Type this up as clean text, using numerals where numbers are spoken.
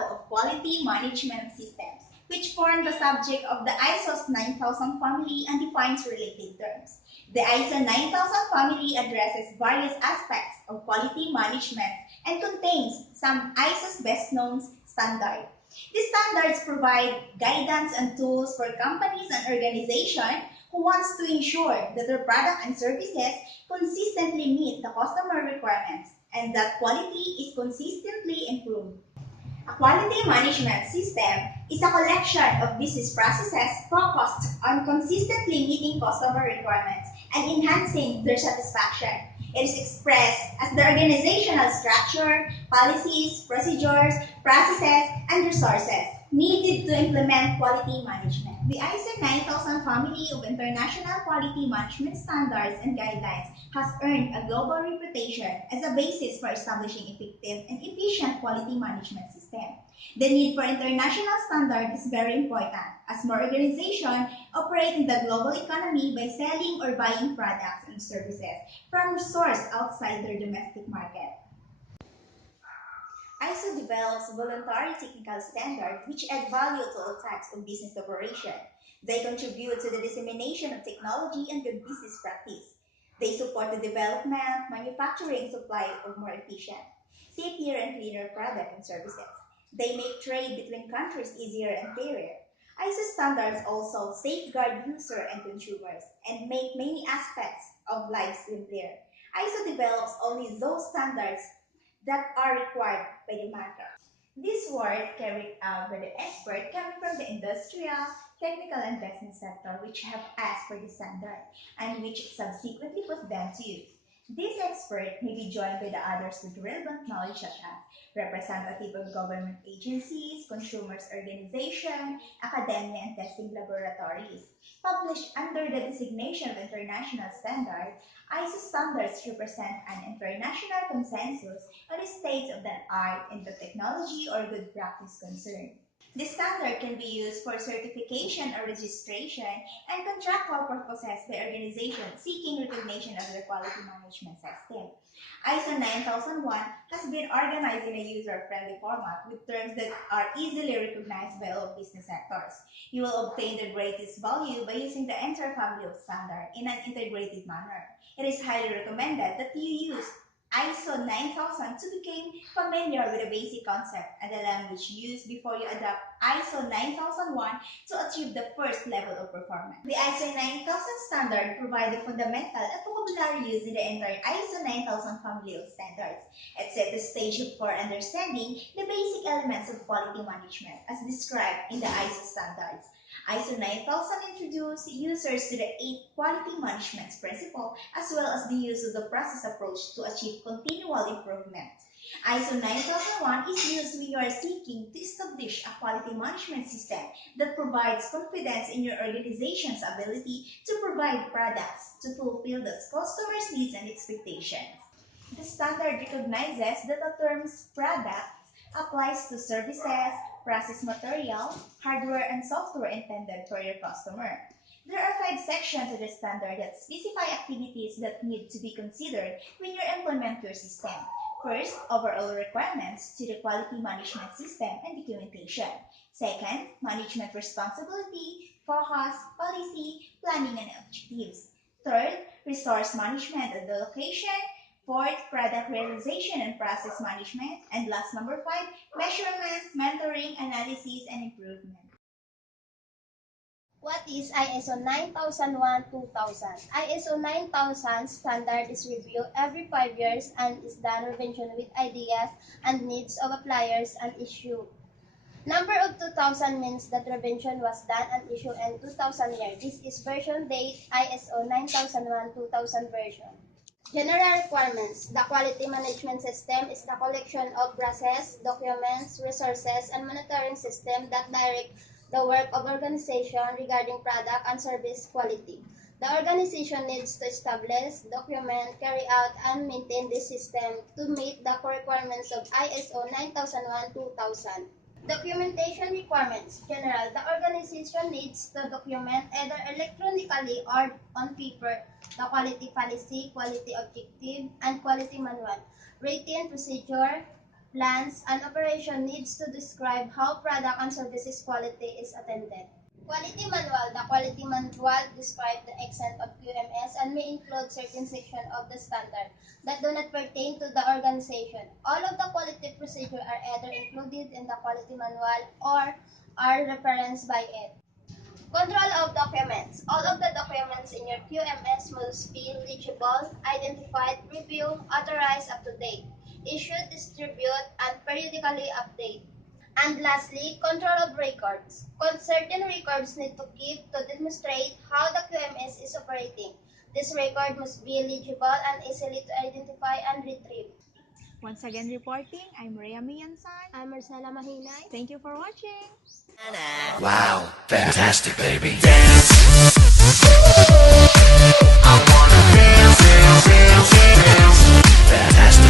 example of quality management systems, which form the subject of the ISO 9000 family and defines related terms. The ISO 9000 family addresses various aspects of quality management and contains some ISO's best-known standards. These standards provide guidance and tools for companies and organizations who wants to ensure that their product and services consistently meet the customer requirements and that quality is consistently improved. A quality management system is a collection of business processes focused on consistently meeting customer requirements and enhancing their satisfaction. It is expressed as the organizational structure, policies, procedures, processes, and resources needed to implement quality management. The ISO 9000 family of international quality management standards and guidelines has earned a global reputation as a basis for establishing effective and efficient quality management system. The need for international standards is very important as more organizations operate in the global economy by selling or buying products and services from sources outside their domestic market. ISO develops voluntary technical standards which add value to all types of business operation. They contribute to the dissemination of technology and good business practice. They support the development, manufacturing, and supply of more efficient, safer, and cleaner products and services. They make trade between countries easier and fairer. ISO standards also safeguard users and consumers and make many aspects of life simpler. ISO develops only those standards that are required by the market. This work carried out by the expert coming from the industrial, technical, and business sector which have asked for the standard and which subsequently put them to use. This expert may be joined by the others with relevant knowledge such as representative of government agencies, consumers organizations, academia, and testing laboratories. Published under the designation of international standard, ISO standards represent an international consensus on the state of the art in the technology or good practice concerned. The standard can be used for certification or registration and contractual purposes by organizations seeking recognition of their quality management system. ISO 9001 has been organized in a user-friendly format with terms that are easily recognized by all business sectors. You will obtain the greatest value by using the entire family of standards in an integrated manner. It is highly recommended that you use ISO 9000 to become familiar with the basic concept and the language used before you adopt ISO 9001 to achieve the first level of performance. The ISO 9000 standard provides the fundamental and vocabulary used in the entire ISO 9000 family of standards. It sets the stage for understanding the basic elements of quality management as described in the ISO standards. ISO 9000 introduced users to the 8 quality management principles as well as the use of the process approach to achieve continual improvement. ISO 9001 is used when you are seeking to establish a quality management system that provides confidence in your organization's ability to provide products to fulfill the customer's needs and expectations. The standard recognizes that the terms product applies to services, process material, hardware, and software intended for your customer. There are 5 sections of the standard that specify activities that need to be considered when you implement your system. First, overall requirements to the quality management system and documentation. Second, management responsibility, focus, policy, planning, and objectives. Third, resource management and allocation. Fourth, product realization and process management. And last, number 5, measurements, mentoring, analysis, and improvement. What is ISO 9001-2000? ISO 9000 standard is reviewed every 5 years and is done revision with ideas and needs of appliers and issue. Number of 2000 means that revision was done and issued in 2000 year. This is version date ISO 9001-2000 version. General requirements. The quality management system is the collection of process, documents, resources, and monitoring system that direct the work of organization regarding product and service quality. The organization needs to establish, document, carry out, and maintain this system to meet the requirements of ISO 9001-2000. Documentation requirements. General, the organization needs to document either electronically or on paper the quality policy, quality objective, and quality manual, written procedure, plans, and operation needs to describe how product and services quality is attended. Quality manual. The quality manual describes the extent of QMS and may include certain sections of the standard that do not pertain to the organization. All of the quality procedures are either included in the quality manual or are referenced by it. Control of documents. All of the documents in your QMS must be legible, identified, reviewed, authorized, up to date, issued, distribute, and periodically update. And lastly, control of records. Certain records need to keep to demonstrate how the QMS is operating. This record must be legible and easily to identify and retrieve. Once again reporting, I'm Rhea Miansan. I'm Marcela Mahinay. Thank you for watching. Wow, fantastic, baby. Dance. I wanna dance, dance, dance, dance. Fantastic.